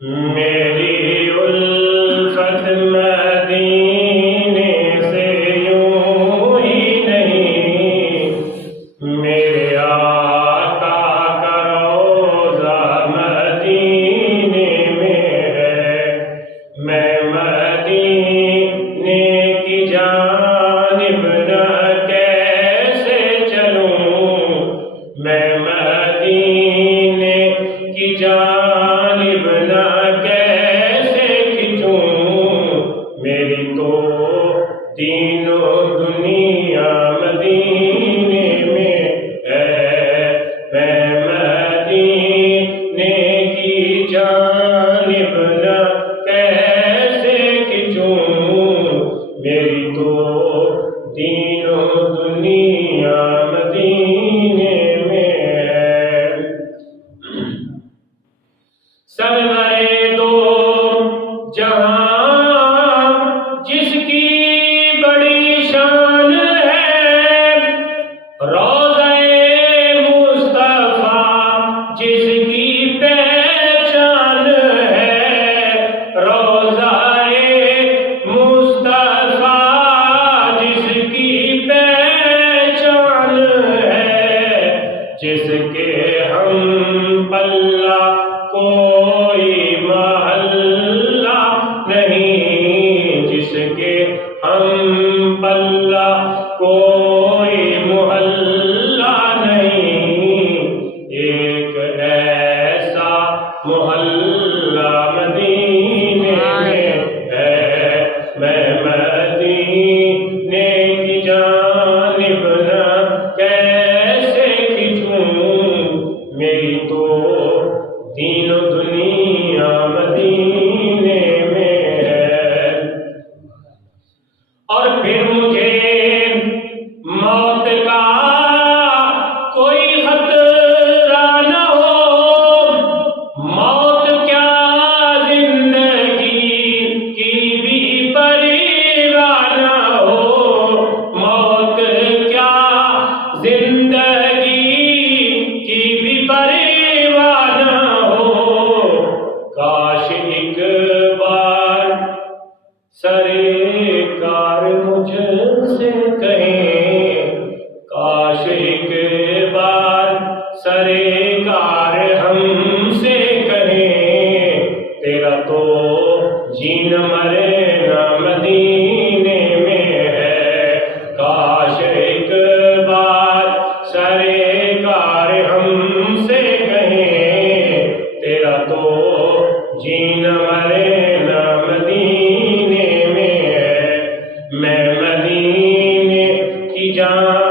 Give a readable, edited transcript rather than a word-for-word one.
میری الفت مدینے سے یوں ہی نہیں، میرے آقا کا روضہ مدینے میں ہے۔ میں مدینے کی جانب نہ کیسے چلوں، میں مدینے کی جانب نہ کیسے کھنچوں، میری تو دین و دنیا مدینے میں ہے۔ میں مدینے کی جانب نہ کیسے کھنچوں، میری تو دین و دنیا مدینے میں ہے۔ سرورے دو جہاں جس کی بڑی شان ہے، روضہ مصطفیٰ جس کی پہچان ہے، روضہ مصطفیٰ جس کی پہچان ہے، جس کے ہم پلہ کوئی محلہ نہیں، جس کے ہم پلہ کوئی محلہ نہیں، ایک ایسا محلہ مدینے میں ہے۔ میں مدینے کی جانب نہ کیسے کھنچوں، میری تو دین و دنیا مدینے میں ہے۔ اور پھر مجھے موت کا کوئی خطرہ نہ ہو، موت کیا زندگی کی بھی پرواہ نہ ہو، موت کیا زندگی کی بھی پرواہ نہ ہو، کاش ایک بار سرکار مجھ سے کہیں، کاش ایک بار سرکار ہم سے کہیں، تیرا تو جین مرنا مدینے میں ہے۔ کاش ایک بار سرکار ہم سے کہیں، تیرا تو جین مرنا مدینے میں ہے۔ میں مدینے کی جان